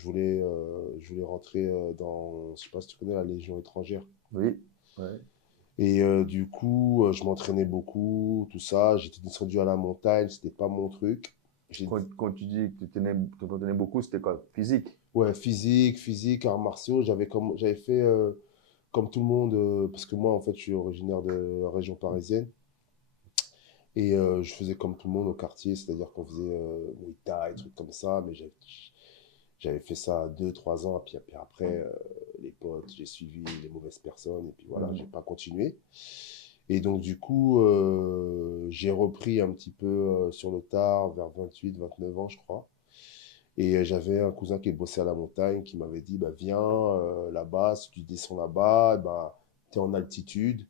je voulais rentrer dans, je sais pas si tu connais la Légion étrangère. Oui, ouais. Et du coup, je m'entraînais beaucoup, tout ça. J'étais descendu à la montagne, c'était pas mon truc. J'ai, Quand tu dis que tu t'entraînais beaucoup, c'était quoi? Physique? ouais, physique, arts martiaux. J'avais fait comme tout le monde, parce que moi, en fait, je suis originaire de la région parisienne. Et je faisais comme tout le monde au quartier, c'est-à-dire qu'on faisait Muay Thai, trucs comme ça. Mais j'avais fait ça 2, 3 ans. Puis après, les potes, j'ai suivi les mauvaises personnes. Et puis voilà, j'ai Mhm. pas continué. Et donc, du coup, j'ai repris un petit peu sur le tard, vers 28, 29 ans, je crois. Et j'avais un cousin qui bossait à la montagne qui m'avait dit, bah, viens là-bas, si tu descends là-bas, bah, tu es en altitude.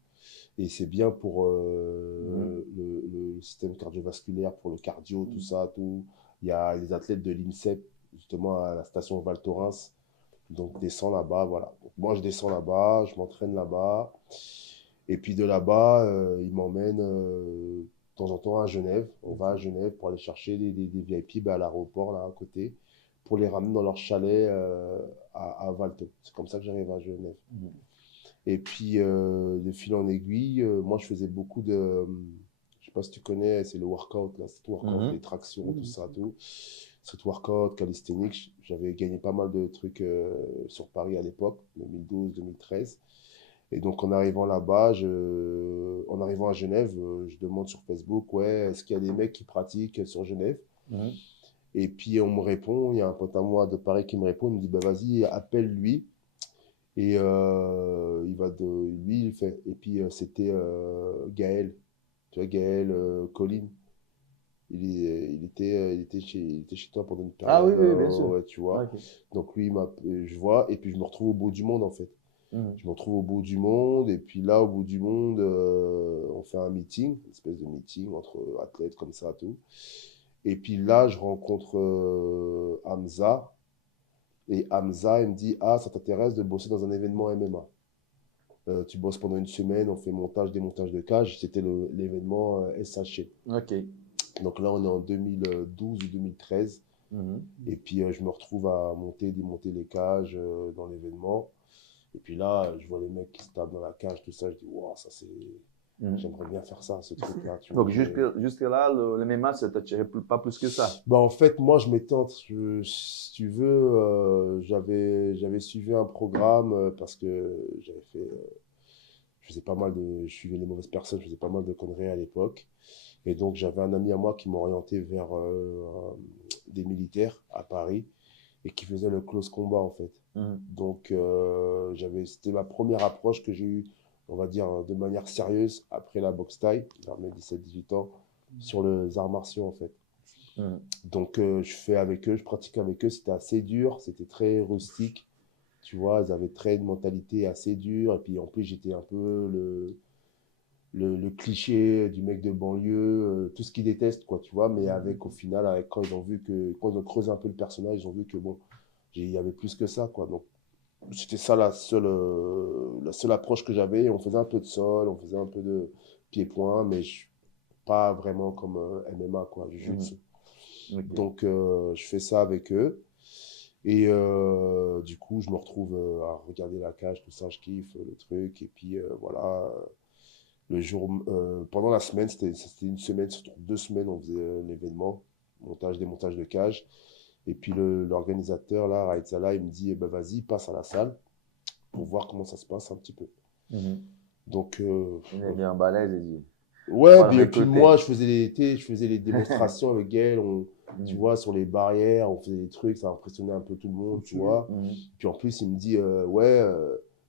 Et c'est bien pour Mhm. le système cardiovasculaire, pour le cardio, tout ça, tout. Il y a les athlètes de l'INSEP, justement, à la station Val Thorens. Donc, descends là-bas, voilà. Donc, moi, je descends là-bas, je m'entraîne là-bas. Et puis de là-bas, il m'emmène de temps en temps à Genève. On va à Genève pour aller chercher des VIP bah, à l'aéroport, là, à côté, pour les ramener dans leur chalet à Valto. C'est comme ça que j'arrive à Genève. Mhm. Et puis, de fil en aiguille, moi, je faisais beaucoup de... je sais pas si tu connais, c'est le workout, là, street workout, les Mhm. tractions, tout ça, tout. Street workout, calisthenics. J'avais gagné pas mal de trucs sur Paris à l'époque, 2012, 2013. Et donc, en arrivant à Genève, je demande sur Facebook, ouais, est-ce qu'il y a des mecs qui pratiquent sur Genève? Mhm. Et puis, on me répond, il y a un pote à moi de Paris qui me répond, il me dit, bah vas-y, appelle-lui. Et lui, il fait. Et puis, c'était Gaël, tu vois, Gaël Colline. Il était chez toi pendant une Ah oui, période, oui, bien sûr. ouais, tu vois. Ok. Donc, lui, je vois, et puis je me retrouve au bout du monde, en fait. Mhm. Je me retrouve au bout du monde, et puis là, au bout du monde, on fait un meeting, une espèce de meeting entre athlètes comme ça, tout. Et puis là, je rencontre Hamza, et Hamza, il me dit, ah, ça t'intéresse de bosser dans un événement MMA? Tu bosses pendant une semaine, on fait montage, démontage de cage. C'était l'événement SHC. Ok. Donc là, on est en 2012 ou 2013. Mhm. Et puis, je me retrouve à monter et démonter les cages dans l'événement. Et puis là, je vois les mecs qui se tapent dans la cage, tout ça. Je dis, waouh, ça c'est. Mhm. J'aimerais bien faire ça, ce truc-là, tu Donc, vois. jusque là, le MMA, ça t'attirait pas plus que ça. Bah, en fait, moi, je m'étais. Si tu veux, j'avais suivi un programme parce que j'avais fait. Je faisais pas mal de. Je suivais les mauvaises personnes, je faisais pas mal de conneries à l'époque. Et donc, j'avais un ami à moi qui m'a orienté vers des militaires à Paris et qui faisait le close combat, en fait. Mhm. Donc, c'était ma première approche que j'ai eue, on va dire, de manière sérieuse après la boxe thaï, vers mes 17, 18 ans, sur les arts martiaux, en fait. Mhm. Donc, je fais avec eux, je pratique avec eux. C'était assez dur, c'était très rustique. Tu vois, ils avaient très une mentalité assez dure. Et puis, en plus, j'étais un peu le cliché du mec de banlieue, tout ce qu'ils détestent, quoi, tu vois, mais avec, au final, quand ils ont vu quand ils ont creusé un peu le personnage, ils ont vu que, bon, il y avait plus que ça, quoi. Donc, c'était ça la seule approche que j'avais. On faisait un peu de sol, on faisait un peu de pied-point, mais pas vraiment comme MMA, quoi, Mhm. Jiu-Jitsu. Ok. Donc, je fais ça avec eux. Et du coup, je me retrouve à regarder la cage, tout ça, je kiffe le truc. Et puis, voilà, pendant la semaine, c'était une semaine, surtout 2 semaines, on faisait l'événement, montage, démontage de cage. Et puis l'organisateur, là, Raed Salah, il me dit, eh ben, vas-y, passe à la salle pour voir comment ça se passe un petit peu. Mhm. Donc, Il est bien balèze et dit, on ouais, va le et puis moi, recruter. je faisais les démonstrations avec Gaël, tu Mhm. vois, sur les barrières, on faisait des trucs, ça impressionnait un peu tout le monde, tu vois. Mhm. Puis en plus, il me dit, ouais,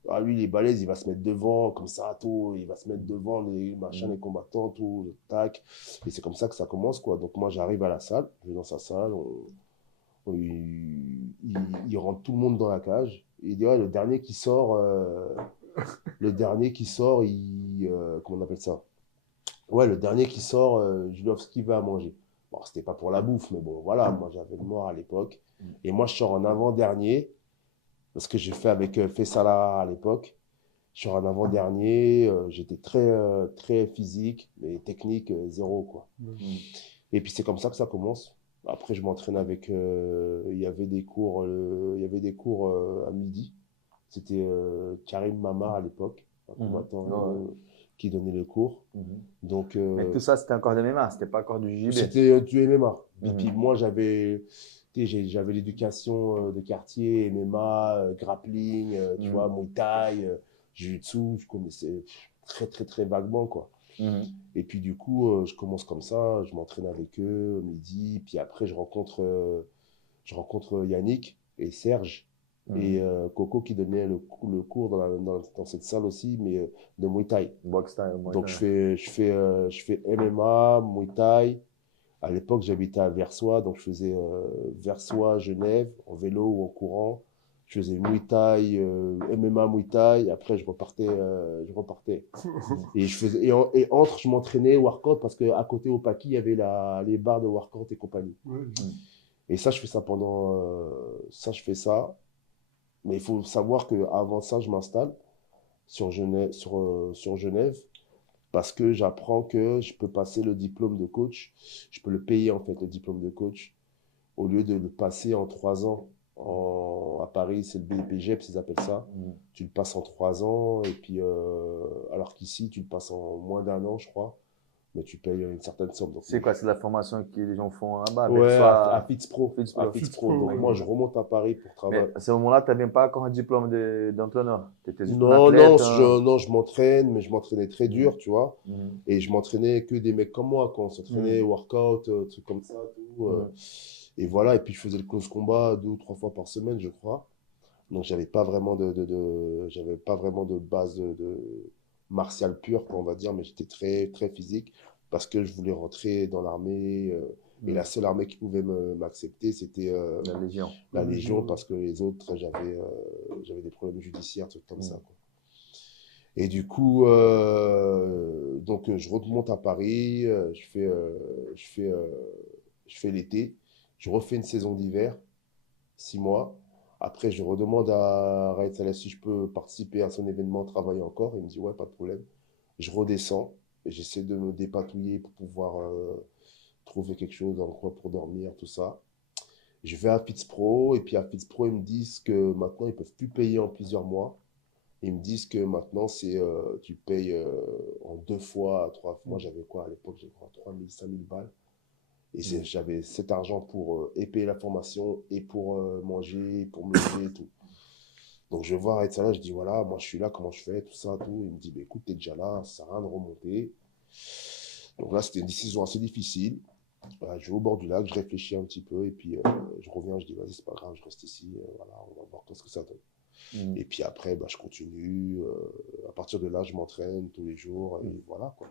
ah, lui, il est balèze, il va se mettre devant, comme ça, tout, il va se mettre devant les machins, les Mhm. combattants, tout, le tac. Et c'est comme ça que ça commence, quoi. Donc moi, j'arrive à la salle, je vais dans sa salle, il rentre tout le monde dans la cage. Et il dit, ouais, le dernier qui sort, comment on appelle ça? Ouais, le dernier qui sort, je lui offre ce qu'il veut à manger. Bon, c'était pas pour la bouffe, mais bon, voilà, moi j'avais le mort à l'époque. Et moi, je sors en avant-dernier, parce que j'ai fait avec Fessala à l'époque. Je sors en avant-dernier, j'étais très physique, mais technique, zéro, quoi. Mhm. Et puis c'est comme ça que ça commence. Après, je m'entraîne avec. Il y avait des cours, il y avait des cours à midi. C'était Karim Mamar à l'époque, un Mhm. combattant Ouais. qui donnait les cours. Mhm. Donc, Mais tout ça, c'était encore des MMA, c'était pas encore du JB. c'était du MMA. Et puis Mhm. moi, j'avais, tu sais, j'avais l'éducation de quartier, MMA, grappling, tu vois, Mhm. Muay Thai, Jiu-Jitsu. Je connaissais très, très, très vaguement, quoi. Mhm. Et puis du coup, je commence comme ça, je m'entraîne avec eux midi, puis après je rencontre Yannick et Serge et Mhm. Coco qui donnait le cours dans cette salle aussi, mais de Muay Thai. Boxe Thai, Muay Donc Thai. je fais MMA, Muay Thai. À l'époque, j'habitais à Versoix, donc je faisais Versoix, Genève, en vélo ou en courant. Je faisais Muay Thai, MMA Muay Thai. Après, je repartais. Mhm. Et et entre, je m'entraînais workout parce qu'à côté au Paki, il y avait les barres de workout et compagnie. Mhm. Et ça, je fais ça ça, je fais ça. Mais il faut savoir qu'avant ça, je m'installe sur Genève parce que j'apprends que je peux passer le diplôme de coach. Je peux le payer, en fait, le diplôme de coach, au lieu de le passer en 3 ans. À Paris, c'est le BPGEPS, ils appellent ça. Mhm. Tu le passes en 3 ans, et puis, alors qu'ici, tu le passes en moins d'1 an, je crois, mais tu payes une certaine somme. Donc, C'est quoi, c'est la formation que les gens font là-bas, avec ouais, à soit FitzPro. À Fitzpro. FitzPro. Donc, Ok. moi, je remonte à Paris pour Mais travailler. à ce moment-là, tu n'avais pas encore un diplôme d'entraîneur. Tu étais juste un Non, athlète. non, je m'entraîne, mais je m'entraînais très Mhm. dur, tu vois. Mhm. Et je m'entraînais que des mecs comme moi, quand on s'entraînait, Mhm. workout, trucs comme ça, tout. Mhm. Et voilà, et puis je faisais le close combat 2 ou 3 fois par semaine, je crois. Donc j'avais pas vraiment de base martiale pure, quoi, on va dire, mais j'étais très, très physique parce que je voulais rentrer dans l'armée. Et la Mhm. seule armée qui pouvait m'accepter, c'était La Légion. la Légion, parce que les autres, j'avais des problèmes judiciaires, trucs comme ça, Mhm. quoi. Et du coup, je remonte à Paris, je fais l'été, je refais une saison d'hiver, 6 mois. Après, je redemande à Raed Salah si je peux participer à son événement, travailler encore. Il me dit, ouais, pas de problème. Je redescends et j'essaie de me dépatouiller pour pouvoir trouver quelque chose, un coin pour dormir, tout ça. Je vais à FitzPro et puis à FitzPro, ils me disent que maintenant, ils peuvent plus payer en plusieurs mois. Ils me disent que maintenant, tu payes en 2 fois, 3 fois. Moi, j'avais quoi à l'époque? J'avais quoi, 3 000, 5 000 balles. Et Mhm. j'avais cet argent pour et payer la formation et pour manger, pour me lever et tout. Donc je vais voir Ed Salah, je dis voilà, moi je suis là, comment je fais, tout ça, tout. Il me dit, bah, écoute, t'es déjà là, ça sert à rien de remonter. Donc là, c'était une décision assez difficile. Voilà, je vais au bord du lac, je réfléchis un petit peu et puis je reviens, je dis vas-y, c'est pas grave, je reste ici, voilà, on va voir ce que ça donne. Mhm. Et puis après, bah, je continue. À partir de là, je m'entraîne tous les jours et Mhm. voilà quoi.